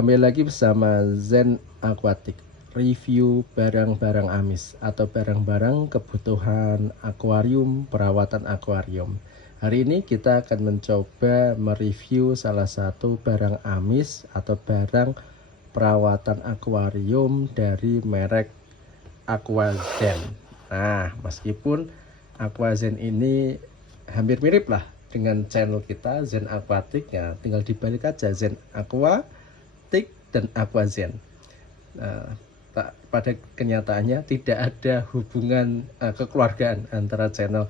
Kembali lagi bersama Zen Aquatic, review barang-barang amis atau barang-barang kebutuhan akuarium, perawatan akuarium. Hari ini kita akan mencoba mereview salah satu barang amis atau barang perawatan akuarium dari merek Aquazen. Nah, meskipun Aquazen ini hampir mirip lah dengan channel kita Zen Aquatic, ya tinggal dibalik aja Zen Aqua dan Aquazen. Pada kenyataannya tidak ada hubungan kekeluargaan antara channel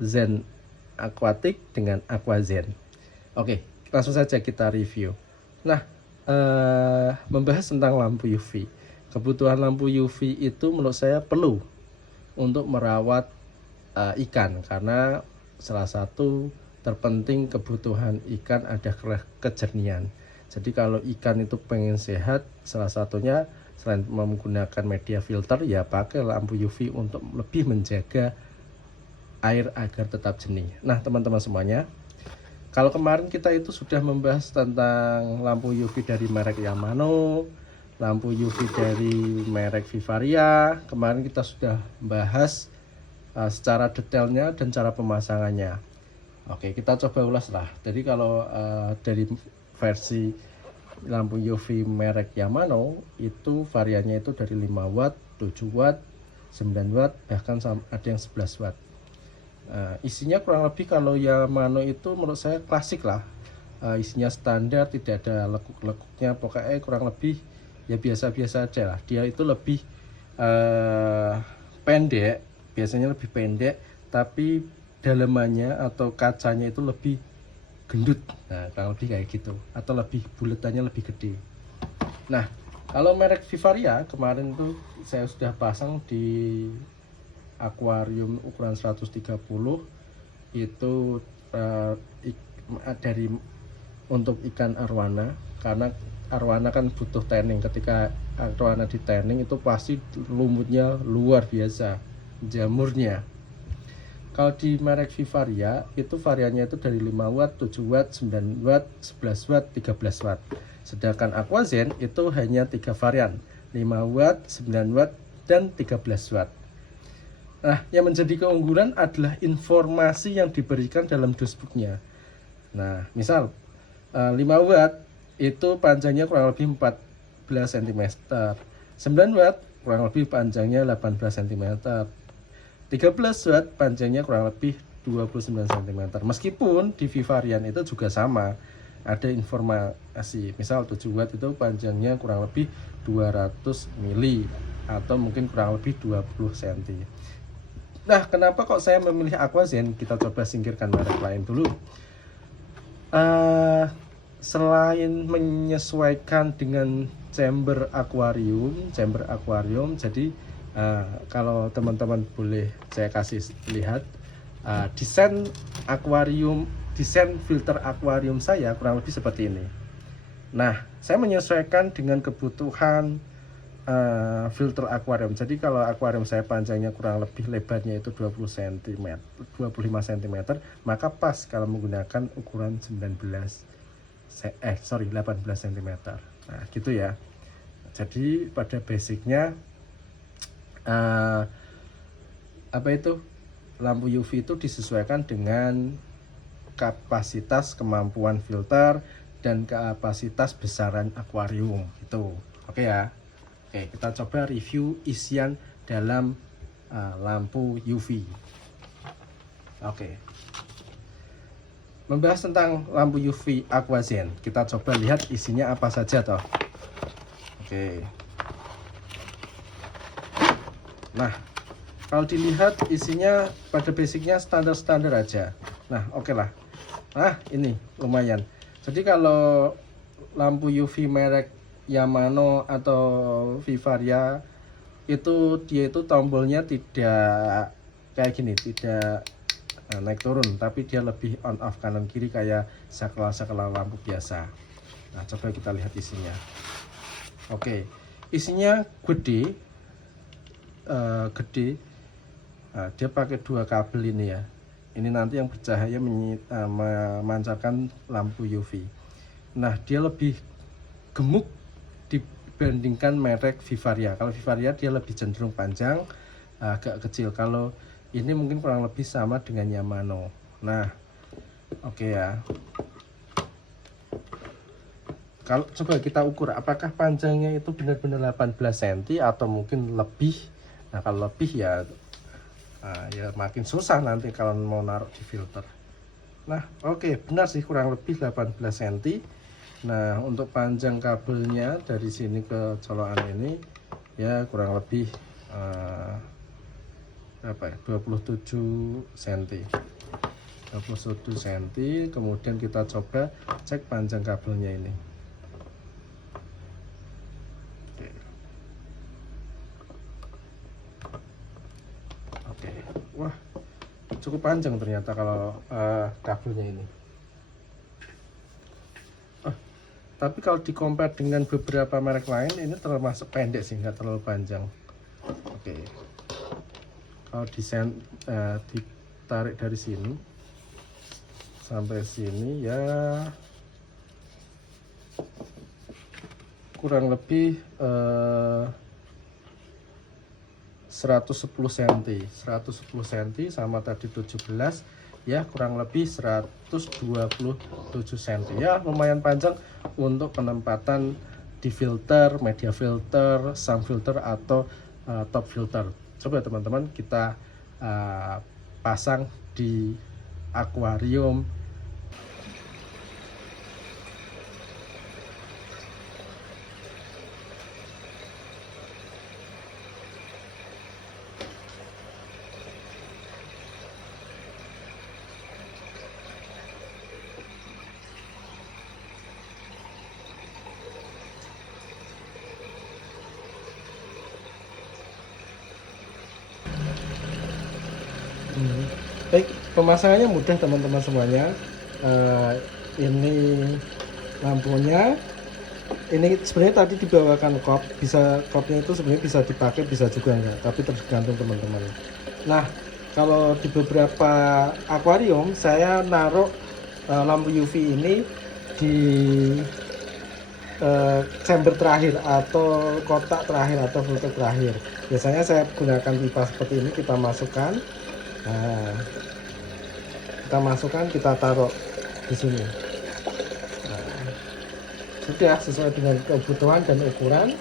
Zen Aquatic dengan Aquazen. Oke, langsung saja kita review. Nah, membahas tentang lampu UV. Kebutuhan lampu UV itu menurut saya perlu untuk merawat ikan, karena salah satu terpenting kebutuhan ikan ada kejernihan. Jadi kalau ikan itu pengen sehat, salah satunya selain menggunakan media filter, ya pakai lampu UV untuk lebih menjaga air agar tetap jernih. Nah teman-teman semuanya, kalau kemarin kita itu sudah membahas tentang lampu UV dari merek Yamano, lampu UV dari merek Vivaria. Kemarin kita sudah bahas secara detailnya dan cara pemasangannya. Oke, kita coba ulas lah. Jadi kalau dari versi lampu UV merek Yamano itu variannya itu dari 5 watt, 7 watt, 9 watt, bahkan ada yang 11 watt. Isinya kurang lebih kalau Yamano itu menurut saya klasik lah. Isinya standar, tidak ada lekuk-lekuknya, pokoknya kurang lebih ya biasa-biasa aja lah. Dia itu lebih pendek, biasanya lebih pendek, tapi dalamannya atau kacanya itu lebih gendut. Nah kurang lebih kayak gitu, atau lebih buletannya lebih gede. Nah kalau merek Vivaria kemarin tuh saya sudah pasang di akuarium ukuran 130 itu dari untuk ikan arwana, karena arwana kan butuh tanning. Ketika arwana di tanning itu pasti lumutnya luar biasa, jamurnya. Kalau di merek Vivaria itu variannya itu dari 5 watt, 7 watt, 9 watt, 11 watt, 13 watt. Sedangkan Aquazen itu hanya 3 varian, 5 watt, 9 watt, dan 13 watt. Nah, yang menjadi keunggulan adalah informasi yang diberikan dalam dosbooknya. Nah, misal 5 watt itu panjangnya kurang lebih 14 cm, 9 watt kurang lebih panjangnya 18 cm, 13 watt panjangnya kurang lebih 29 cm. Meskipun di Vivarian itu juga sama, ada informasi. Misal 7 watt itu panjangnya kurang lebih 200 mili atau mungkin kurang lebih 20 cm. Nah, kenapa kok saya memilih Aquazen? Kita coba singkirkan merek lain dulu. Selain menyesuaikan dengan chamber akuarium, jadi kalau teman-teman boleh saya kasih lihat desain akuarium, desain filter akuarium saya kurang lebih seperti ini. Nah, saya menyesuaikan dengan kebutuhan filter akuarium. Jadi kalau akuarium saya panjangnya kurang lebih, lebarnya itu 20 cm, 25 cm, maka pas kalau menggunakan ukuran 18 cm. Nah, gitu ya. Jadi pada basicnya lampu UV itu disesuaikan dengan kapasitas kemampuan filter dan kapasitas besaran akuarium itu. Oke ya. Oke, kita coba review isian dalam lampu UV. Oke, membahas tentang lampu UV Aquazen, kita coba lihat isinya apa saja toh. Oke. Nah, kalau dilihat isinya pada basicnya standar-standar aja. Nah, oke lah. Nah, ini lumayan. Jadi kalau lampu UV merek Yamano atau Vivaria itu dia itu tombolnya tidak kayak gini, tidak naik turun, tapi dia lebih on off kanan kiri kayak saklar lampu biasa. Nah, coba kita lihat isinya. Oke, isinya gede. Nah, dia pakai 2 kabel ini ya. Ini nanti yang bercahaya memancarkan lampu UV. Nah, dia lebih gemuk dibandingkan merek Vivaria. Kalau Vivaria dia lebih cenderung panjang, agak kecil. Kalau ini mungkin kurang lebih sama dengan Yamano. Nah, oke ya. Kalau coba kita ukur apakah panjangnya itu benar-benar 18 cm atau mungkin lebih. Nah, kalau lebih ya ya makin susah nanti kalau mau naruh di filter. Nah, oke, benar sih kurang lebih 18 cm. Nah, untuk panjang kabelnya dari sini ke colokan ini ya kurang lebih apa ya, 27 cm. 21 cm. Kemudian kita coba cek panjang kabelnya ini. Oke. Wah, cukup panjang ternyata kalau kabelnya ini. Tapi kalau di compare dengan beberapa merek lain ini termasuk pendek sih, nggak terlalu panjang. Oke. Kalau ditarik dari sini sampai sini ya kurang lebih 110 cm. 110 cm sama tadi 17 ya, kurang lebih 127 cm. Ya, lumayan panjang untuk penempatan di filter, media filter, sump filter atau top filter. Coba teman-teman kita pasang di akuarium. Baik, pemasangannya mudah teman-teman semuanya. Ini lampunya. Ini sebenarnya tadi dibawakan kop, kopnya itu sebenarnya bisa dipakai, bisa juga enggak, tapi tergantung teman-teman. Nah, kalau di beberapa akuarium saya naruh lampu UV ini di chamber terakhir atau kotak terakhir atau filter terakhir. Biasanya saya gunakan pipa seperti ini, kita masukkan. Nah, kita taruh di sini. Nah, sudah sesuai dengan kebutuhan dan ukuran.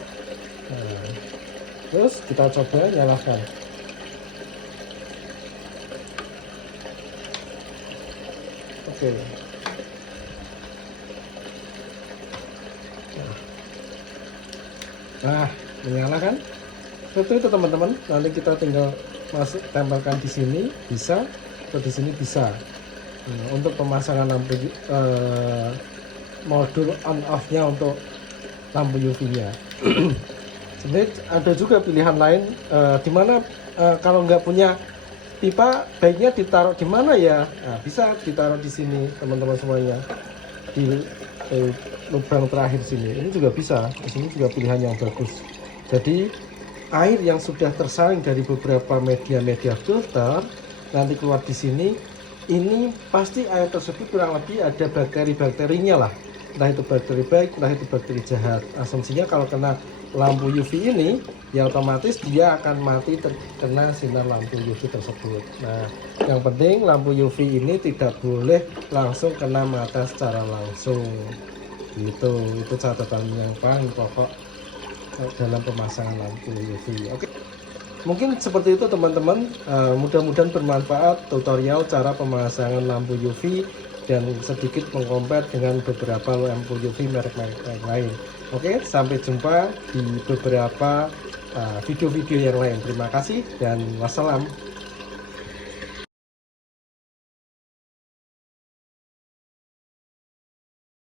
Nah, terus kita coba nyalakan. Oke. Nah, menyala kan? Seperti itu teman-teman. Nanti kita tinggal tempelkan di sini bisa, atau di sini bisa. Untuk pemasangan lampu modul on off-nya untuk lampu UV-nya. Sebenarnya ada juga pilihan lain, dimana kalau nggak punya pipa baiknya ditaruh di mana ya? Nah, bisa ditaruh di sini teman-teman semuanya, di lubang terakhir sini. Ini juga bisa, di sini juga pilihan yang bagus. Jadi air yang sudah tersaring dari beberapa media filter nanti keluar di sini, ini pasti air tersebut kurang lebih ada bakteri-bakterinya lah, entah itu bakteri baik, entah itu bakteri jahat. Asumsinya kalau kena lampu UV ini ya otomatis dia akan mati terkena sinar lampu UV tersebut. Nah, yang penting lampu UV ini tidak boleh langsung kena mata secara langsung gitu. Itu catatan yang paling pokok dalam pemasangan lampu UV. Oke, mungkin seperti itu teman-teman. Mudah-mudahan bermanfaat tutorial cara pemasangan lampu UV dan sedikit mengkompar dengan beberapa lampu UV merek-merek lain. Oke, sampai jumpa di beberapa video-video yang lain. Terima kasih dan wassalam.